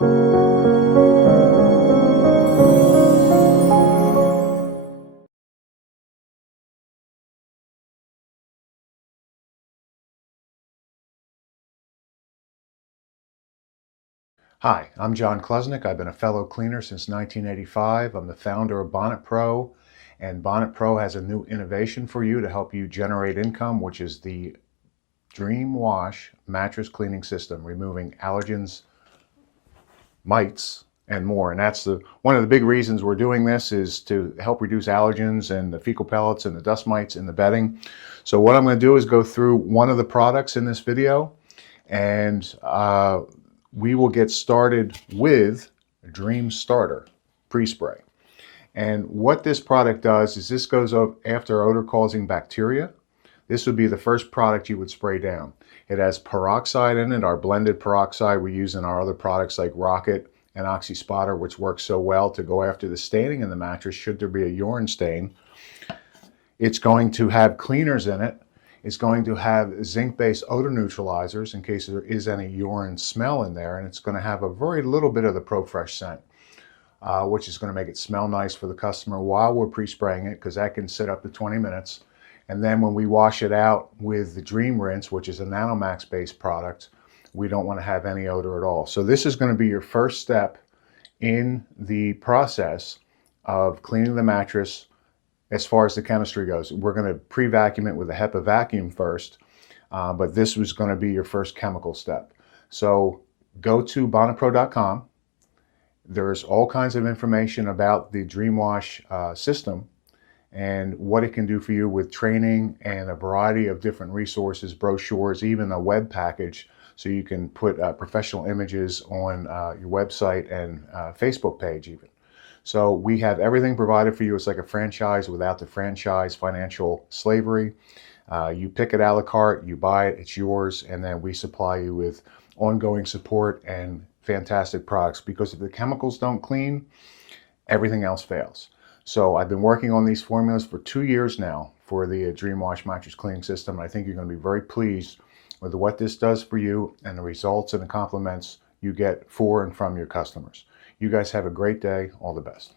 Hi, I'm John Klesnick. I've been a fellow cleaner since 1985. I'm the founder of Bonnetpro, and Bonnetpro has a new innovation for you to help you generate income, which is the DreamWash Mattress Cleaning System, removing allergens, mites, and more. And that's one of the big reasons we're doing this is to help reduce allergens and the fecal pellets and the dust mites in the bedding. So what I'm going to do is go through one of the products in this video, and we will get started with DreamStarter Prespray. And what this product does is this goes up after odor-causing bacteria. This would be the first product you would spray down. It has peroxide in it, our blended peroxide we use in our other products like Rocket and Oxy Spotter, which works so well to go after the staining in the mattress should there be a urine stain. It's going to have cleaners in it. It's going to have zinc-based odor neutralizers in case there is any urine smell in there, and it's going to have a very little bit of the ProFresh scent, which is going to make it smell nice for the customer while we're pre-spraying it, because that can sit up to 20 minutes. And then when we wash it out with the Dream Rinse, which is a Nanomax-based product, we don't want to have any odor at all. So this is going to be your first step in the process of cleaning the mattress. As far as the chemistry goes, we're going to pre-vacuum it with a HEPA vacuum first, but this was going to be your first chemical step. So go to bonnetpro.com. There's all kinds of information about the DreamWash system and what it can do for you with training and a variety of different resources, brochures, even a web package, so you can put professional images on your website and Facebook page even. So we have everything provided for you. It's like a franchise without the franchise financial slavery. You pick it a la carte, you buy it, it's yours, and then we supply you with ongoing support and fantastic products, because if the chemicals don't clean, everything else fails. So I've been working on these formulas for 2 years now for the DreamWash mattress cleaning system, and I think you're going to be very pleased with what this does for you and the results and the compliments you get for and from your customers. You guys have a great day. All the best.